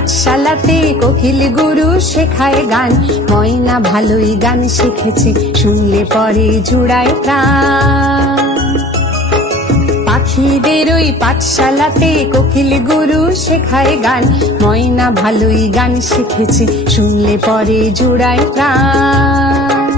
পাঠশালাতে কোকিল গুরু শেখায় গান, ময়না ভালোই গান শিখেছে, শুনলে পরে জুড়ায় প্রাণ। পাখিদের ওই পাঠশালাতে কোকিল গুরু শেখায় গান, ময়না ভালোই গান শিখেছে, শুনলে পরে জুড়ায় প্রাণ।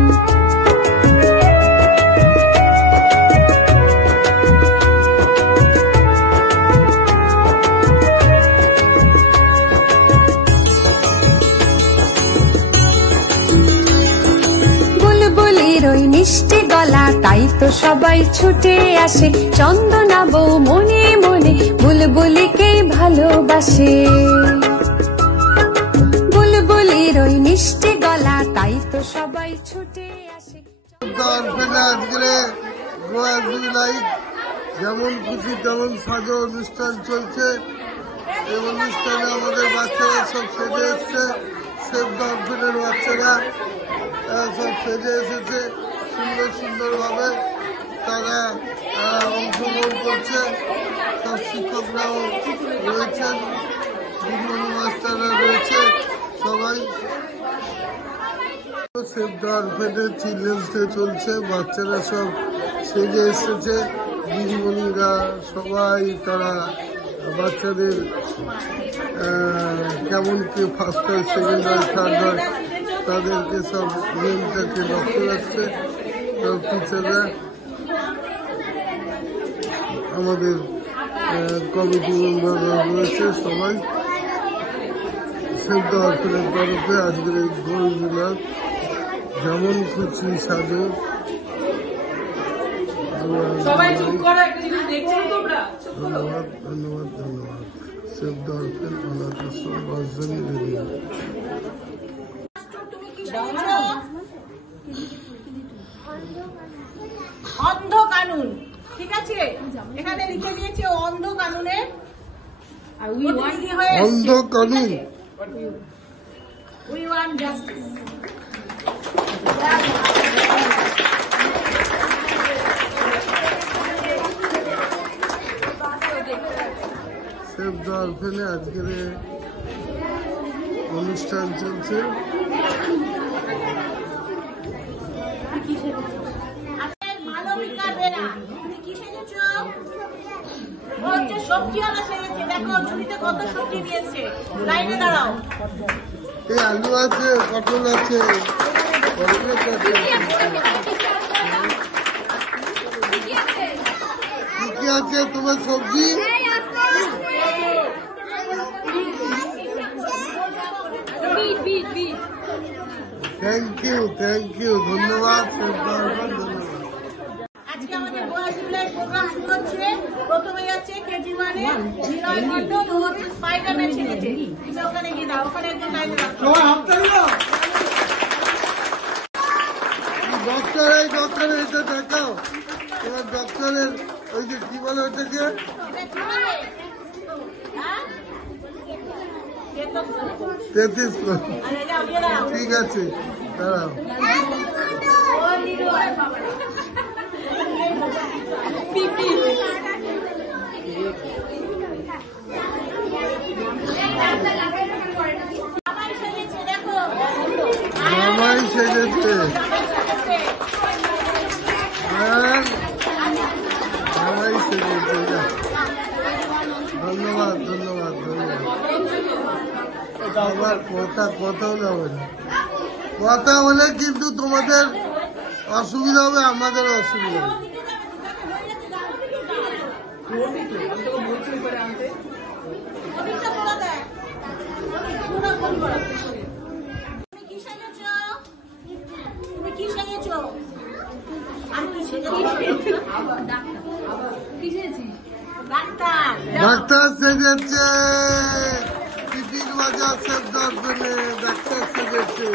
ওই মিষ্টি গলা তাই তো সবাই ছুটে আসে, চন্দনা বউ মনে মনে বুলবুলিকে ভালোবাসে। বুলবুলির ওই মিষ্টি গলা তাই তো সবাই ছুটে আসে। যেমন খুশি তেমন সাজো অনুষ্ঠান চলছে। এই অনুষ্ঠানে আমাদের বাচ্চারা সব সেজে এসছে, সেভ ডলফিনের বাচ্চারা সব সেজে এসেছে সুন্দর সুন্দরভাবে, তারা অংশগ্রহণ করছে। সব শিক্ষকরাও রয়েছেন, গুরুমণি মাস্টাররা রয়েছে, সবাই। সেভ ডলফিনের চিলড্রেন্স ডে চলছে, বাচ্চারা সব সেজে এসেছে, দিদিমণিরা সবাই, তারা বাচ্চাদের কেমন কি ফার্স্ট হয়, সেকেন্ড হয়, থার্ড হয়, তাদেরকে সব গেমটাকে লক্ষ্য রাখছে। সব টিচাররা, আমাদের কমিটি মেম্বাররা রয়েছে, সবাই সেভ ডলফিনের তরফে আজকের এই গোল মিলাদ যেমন খুশি সাজো। ধন্যবাদ ধন্যবাদ ধন্যবাদ। সেভ ডলফিন অনাথ আশ্রম রাজধানী রেডিও। অন্ধ কানুন, ঠিক আছে, এখানে লিখে দিয়েছে অন্ধ কানুনের অন্ধ কানুন। We want justice. সেভ ডলফিনে আজকের অনুষ্ঠান চলছে। আলু আছে, পটল আছে, কি আছে তোমার সবজি? থ্যাংক ইউ ধন্যবাদ। আজকে আমাদের 22 জুলাই প্রোগ্রাম শুরু হচ্ছে। প্রথমে যাচ্ছে কেজি ওয়ানে নিলয় মন্ডল ও স্পাইডারম্যান ছেড়েছে, তুমি ওখানে গিয়ে দাও, ওখানে একজন লাইনে রাখো। ডক্টর এটা দেখাও, তোমার ডক্টরের ওই যে কি বলে ওটাকে, ঠিক আছে দাঁড়াও। মামাই সেজেছে, মামাই সেজেছে। ধন্যবাদ ধন্যবাদ ধন্যবাদ। আবার কথা হলে কিন্তু তোমাদের অসুবিধা হবে, আমাদের অসুবিধা হবে। ডাক্তার সেজেছে, টিফিন বাজার সেভ ডলফিনে ডাক্তার সেজেছে।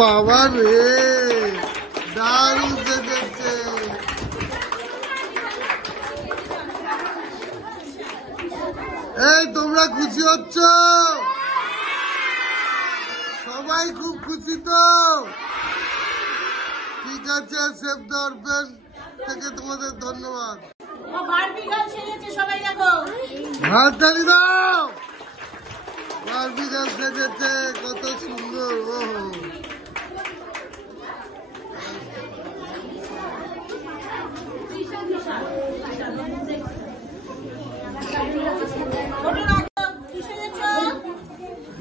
বাবা রে, দারুণ সেজেছে। এই তোমরা খুশি হচ্ছ? সবাই খুব খুশি তো? ঠিক আছে, সেভ দ্য অরফ্যান থেকে তোমাদের ধন্যবাদ। হাততালি দাও। বারবি গার্ল সেজেছে, কত সুন্দর। ওহো,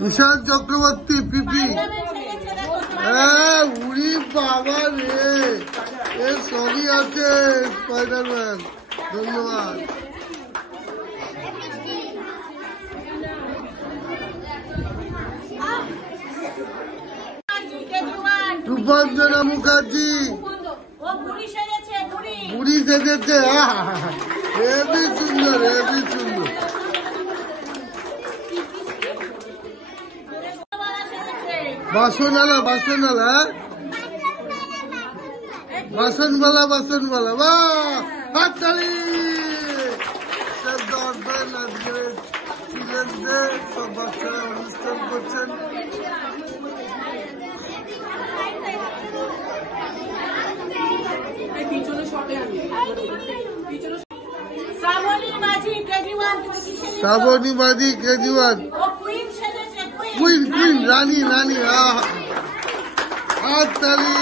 ঈশান চক্রবর্তী পিপি। হ্যাঁ, উড়ি বাবা রে, এ সবই আছে স্পাইডারম্যান। ধন্যবাদ। রূপাঞ্জনা মুখার্জি বুড়ি সেজেছে। হেবি সুন্দর, হেবি সুন্দর। বাসনওয়ালা, বাসনওয়ালা, বাসনওয়ালা, বাসনওয়ালা। বাহ, হাততালি। আজকে চিলড্রেন্স ডে, সব বাচ্চারা অনুষ্ঠান করছেন। শ্রাবণী মাঝি কেজরিওয়াল। কুইন, কুইন, রানী, রানী। হাততালি।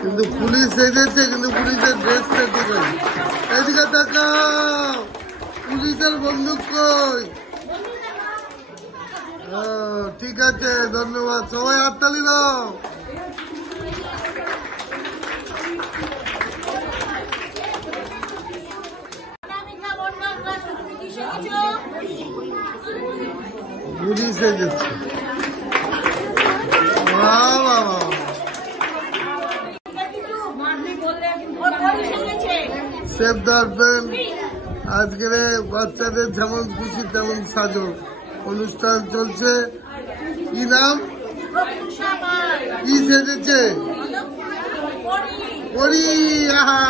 কিন্তু পুলিশ সেজেছে, কিন্তু পুলিশের ড্রেসটা ঠিক আছে। এদিকে তাকাও, পুলিশের বন্দুক কই? ঠিক আছে, ধন্যবাদ। সবাই হাততালি দাও। বুড়ি সেজেছে। বাবা, সেভ দ্য অরফ্যান। আজকের বাচ্চাদের যেমন খুশি তেমন সাজো। অনুষ্ঠান চলছে। কি নাম? কি সেজেছে? পরি। আহা,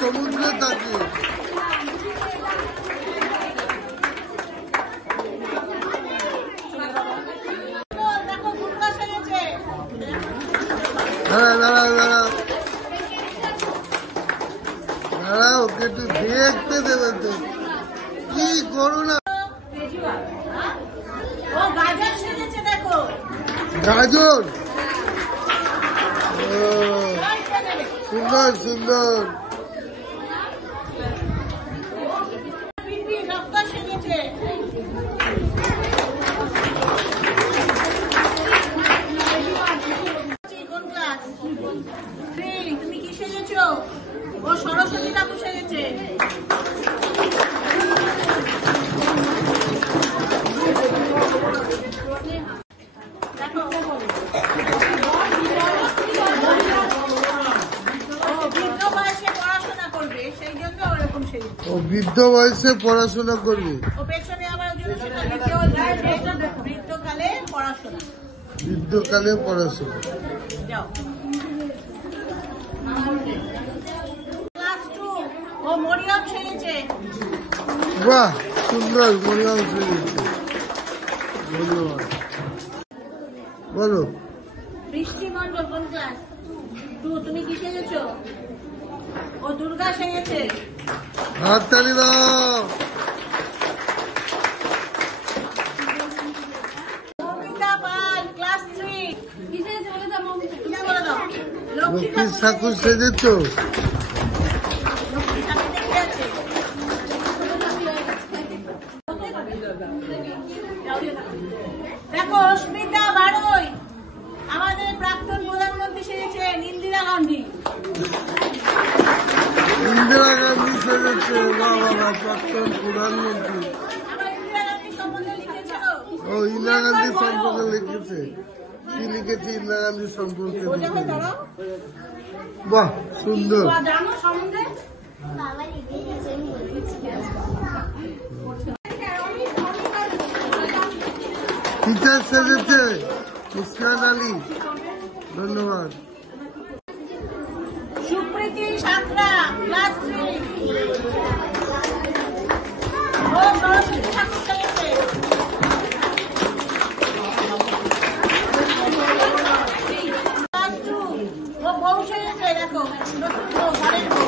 সমুদ্র থাকে। দাঁড়াও, দাঁড়াও, দাঁড়াও, দাঁড়াও, ওকে একটু দেখতে দেবে তো। কি করো না। গাজর। সুন্দর, সুন্দর। তুমি কি সেজেছ? ও সরস্বতী ঠাকুর সেজেছে। ও বৃদ্ধ বয়সে পড়াশোনা করবে। বৃদ্ধকালে পড়াশোনা। বাহ, সুন্দর। মরিয়ম সেজেছে। ধন্যবাদ। বলো। বৃষ্টি মন্ডল কোন ক্লাস? 2। তুমি কি সেজেছ? ও দুর্গা সেজেছে। হাততালি দাও। মমিতা পাল ক্লাস 3। কি সেজেছে বলে দাও? মমিতা বলে দাও। লক্ষ্মী ঠাকুর সেজেছ? দেখো, অস্মিতা বাড়ই আমাদের প্রাক্তন প্রধানমন্ত্রী সেজেছেন। ইন্দিরা গান্ধী। ইন্দিরা গান্ধী সেজেছে। বাবা, প্রাক্তন প্রধানমন্ত্রী। ও ইন্দিরা গান্ধী সম্পর্কে লিখেছে। কি লিখেছে ইন্দিরা গান্ধী সম্পর্কে? বাহ, সুন্দর। জানো সম্বন্ধে? টিচার সেজেছে মুস্কান আলী, ধন্যবাদ। সুপ্রীতি সাঁতরা, ক্লাস 3। ও সরস্বতী ঠাকুর সেজেছে। ক্লাস 2। ও বউ সেজেছে, দেখো নতুন বউ, ঘরের বউ।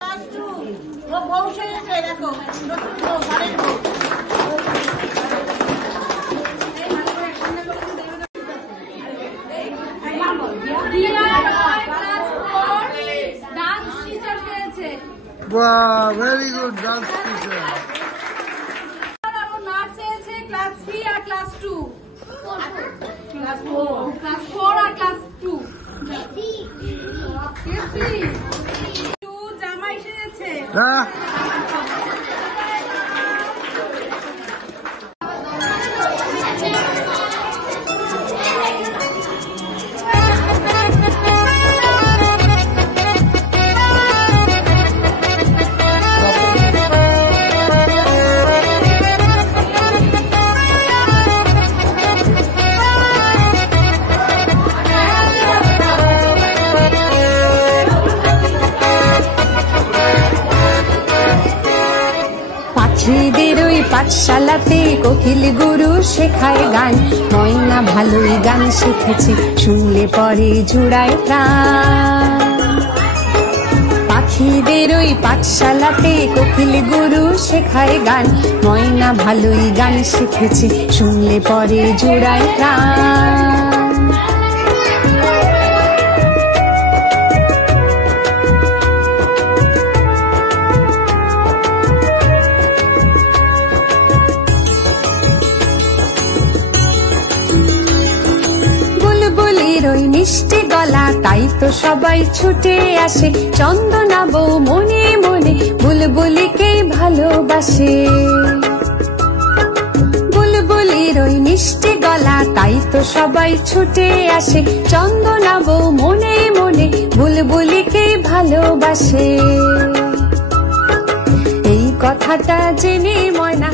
ক্লাস 2। ও বউ সেজেছে, দেখো নতুন বউ, ঘরের বউ। Wow, very good dance teacher. Class 3 আর ক্লাস 2, ক্লাস 4 আর ক্লাস 2, জামাই সেজেছে। পাখিদের ওই পাঠশালাতে কোকিল গুরু শেখায় গান, ময়না ভালোই গান শিখেছে, শুনলে পরে জুড়ায় প্রাণ। পাখিদের ওই পাঠশালাতে কোকিল গুরু শেখায় গান, ময়না ভালোই গান শিখেছে, শুনলে পরে জুড়ায় প্রাণ। ওই মিষ্টি গলা, তাই তো সবাই ছুটে আসে, চন্দনা বউ মনে মনে বুলবুলিকে ভালোবাসে। বুলবুলির ওই মিষ্টি গলা, তাই তো সবাই ছুটে আসে, চন্দনা বউ মনে মনে বুলবুলিকে ভালোবাসে। এই কথাটা জেনে ময়না